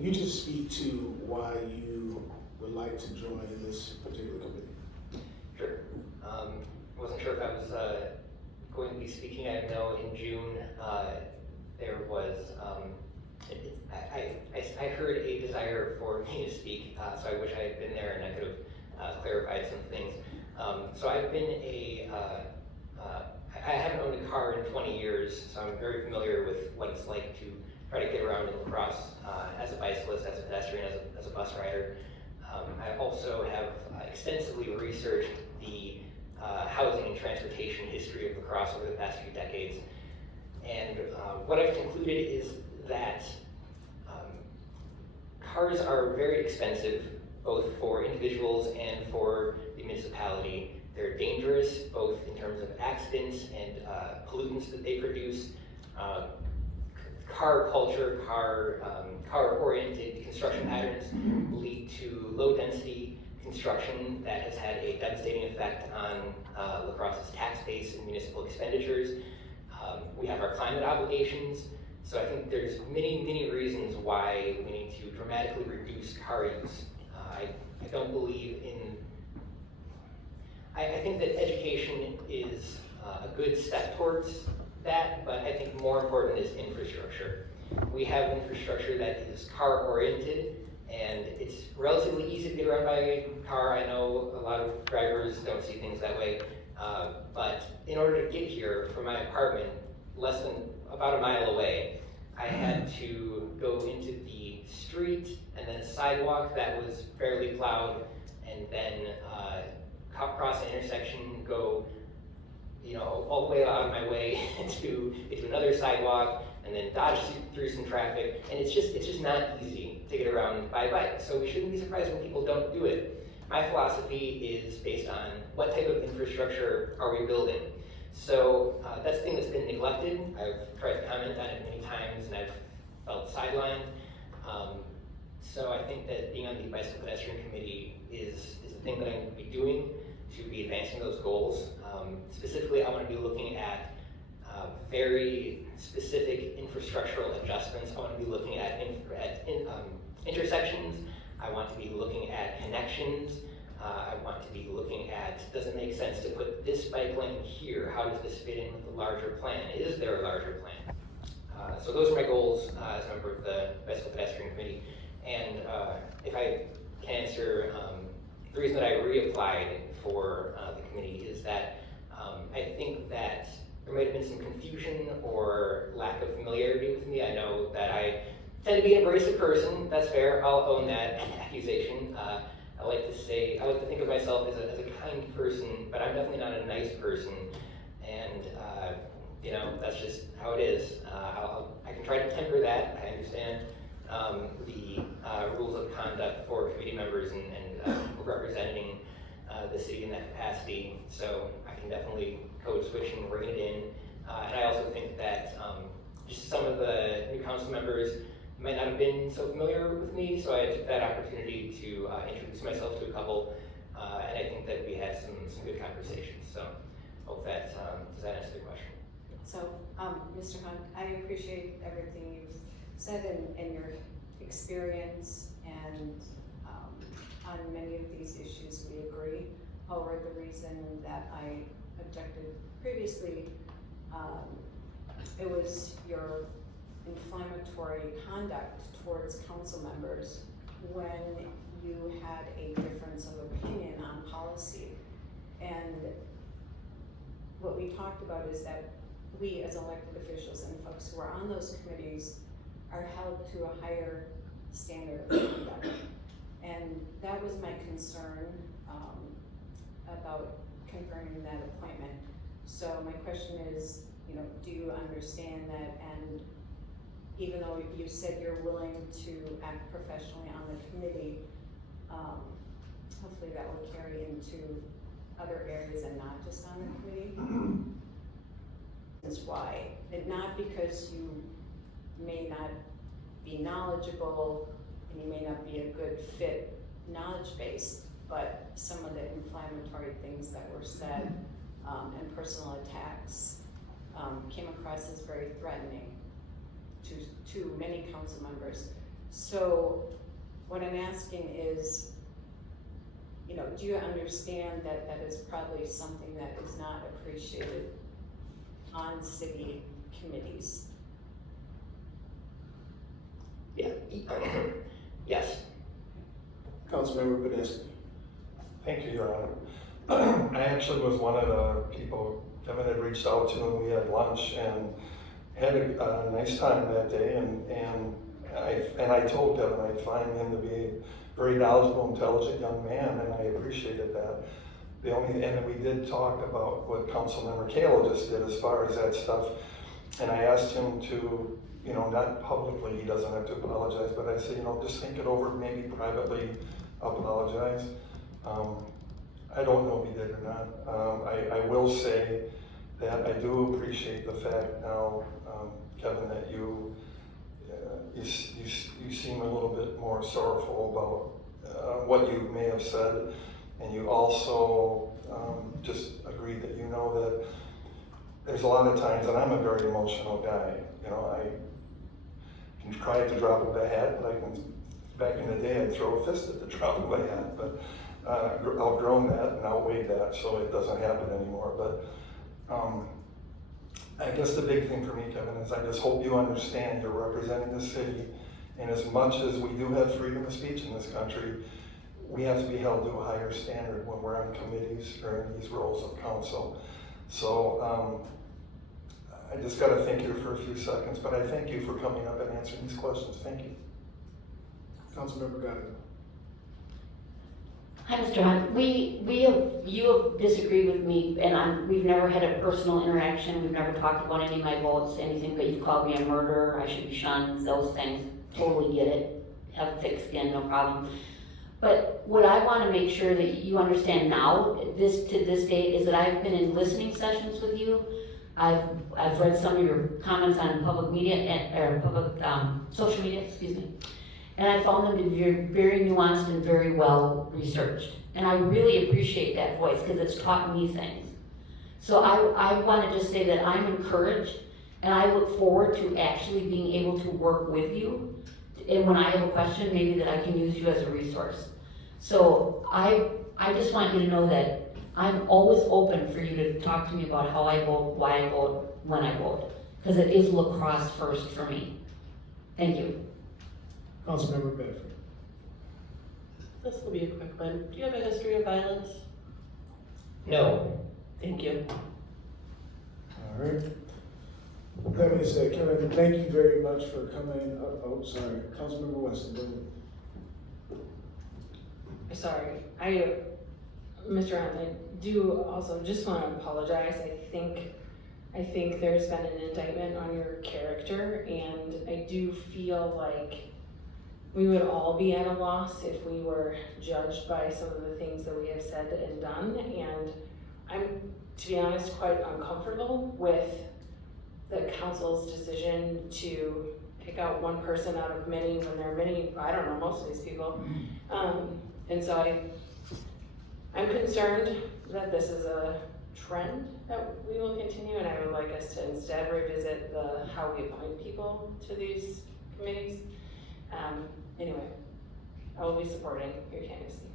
Can you just speak to why you would like to join this particular committee? Sure. Wasn't sure if I was going to be speaking. I know in June there was, I heard a desire for me to speak, so I wish I had been there and I could have clarified some things. So I've been I haven't owned a car in 20 years, so I'm very familiar with what it's like to try to get around in La Crosse as a bicyclist, as a pedestrian, as a bus rider. I also have extensively researched the housing and transportation history of La Crosse over the past few decades. And what I've concluded is that cars are very expensive, both for individuals and for the municipality. They're dangerous, both in terms of accidents and pollutants that they produce. Car culture, car-oriented construction patterns lead to low-density construction that has had a devastating effect on La Crosse's tax base and municipal expenditures. We have our climate obligations, so I think there's many reasons why we need to dramatically reduce car use. I don't believe in. I think that education is a good step towards that, but I think more important is infrastructure. We have infrastructure that is car-oriented, and it's relatively easy to get around by a car. I know a lot of drivers don't see things that way, but in order to get here from my apartment, less than about a mile away, I had to go into the street and then a sidewalk that was barely plowed, and then cross an intersection, go all the way out of my way to get to another sidewalk, and then dodge through some traffic, and it's just not easy to get around by bike. So we shouldn't be surprised when people don't do it. My philosophy is based on what type of infrastructure are we building. So that's the thing that's been neglected. I've tried to comment on it many times, and I've felt sidelined. So I think that being on the Bicycle Pedestrian Committee is the thing that I'm going to be doing to be advancing those goals. Specifically, I want to be looking at very specific infrastructural adjustments. I want to be looking at intersections. I want to be looking at connections. I want to be looking at, does it make sense to put this bike lane here? How does this fit in with the larger plan? Is there a larger plan? So those are my goals as a member of the Bicycle Pedestrian Committee. And if I can answer, the reason that I reapplied for the committee is that I think that there might have been some confusion or lack of familiarity with me. I know that I tend to be an abrasive person. That's fair. I'll own that accusation. I like to think of myself as a kind person, but I'm definitely not a nice person. And that's just how it is. I can try to temper that. I understand the rules of conduct for committee members and people representing the city in that capacity. So I can definitely code switch and bring it in. And I also think that just some of the new council members might not have been so familiar with me, so I took that opportunity to introduce myself to a couple, and I think that we had some good conversations. So hope that, does that answer the question? So, Mr. Hundt, I appreciate everything you've said and your experience, and on many of these issues we agree. However, the reason that I objected previously, it was your inflammatory conduct towards council members when you had a difference of opinion on policy. And what we talked about is that we as elected officials and folks who are on those committees are held to a higher standard of conduct. And that was my concern about confirming that appointment. So my question is, do you understand that? And even though you said you're willing to act professionally on the committee, hopefully that will carry into other areas and not just on the committee. That's why, and not because you may not be knowledgeable and you may not be a good fit knowledge-based, but some of the inflammatory things that were said and personal attacks came across as very threatening to many council members. So what I'm asking is, do you understand that that is probably something that is not appreciated on city committees? Yeah. Yes. Councilmember Pedestrian. Thank you, Your Honor. I actually was one of the people Kevin had reached out to, and we had lunch and had a nice time that day. And I told Kevin I find him to be a very knowledgeable, intelligent young man, and I appreciated that. And then we did talk about what Councilmember Kayla just did as far as that stuff. And I asked him to, not publicly, he doesn't have to apologize, but I said, just think it over, maybe privately apologize. I don't know if he did or not. I will say that I do appreciate the fact now, Kevin, that you seem a little bit more sorrowful about what you may have said, and you also just agreed that that there's a lot of times, and I'm a very emotional guy, I can try to drop of a hat, but back in the day I'd throw a fist at the drop of a hat, but outgrown that and outweighed that, so it doesn't happen anymore. But I guess the big thing for me, Kevin, is I just hope you understand you're representing the city, and as much as we do have freedom of speech in this country, we have to be held to a higher standard when we're on committees or in these roles of council. So I just got to thank you for a few seconds, but I thank you for coming up and answering these questions. Thank you. Councilmember Gardner. Hi, Mr. Hunt. You have disagreed with me, and we've never had a personal interaction. We've never talked about any of my votes, anything, but you've called me a murderer. I should be shunned, those things. Totally get it. Have thick skin, no problem. But what I want to make sure that you understand now, to this date, is that I've been in listening sessions with you. I've read some of your comments on public media or public social media, excuse me. And I found them to be very nuanced and very well researched. And I really appreciate that voice because it's taught me things. So I want to just say that I'm encouraged, and I look forward to actually being able to work with you. And when I have a question, maybe that I can use you as a resource. So I just want you to know that I'm always open for you to talk to me about how I vote, why I vote, when I vote. Because it is lacrosse first for me. Thank you. Councilmember Bedford. This will be a quick one. Do you have a history of violence? No. Thank you. All right. That being said, Kevin, thank you very much for coming up. Oh, sorry. Councilmember Weston, go ahead. Sorry, Mr. Hunt, I do also just want to apologize. I think there's been an indictment on your character, and I do feel like we would all be at a loss if we were judged by some of the things that we have said and done. And I'm, to be honest, quite uncomfortable with the council's decision to pick out one person out of many when there are many, I don't know, most of these people. And so I'm concerned that this is a trend that we will continue, and I would like us to instead revisit how we appoint people to these committees. Anyway, I will be supporting your candidacy.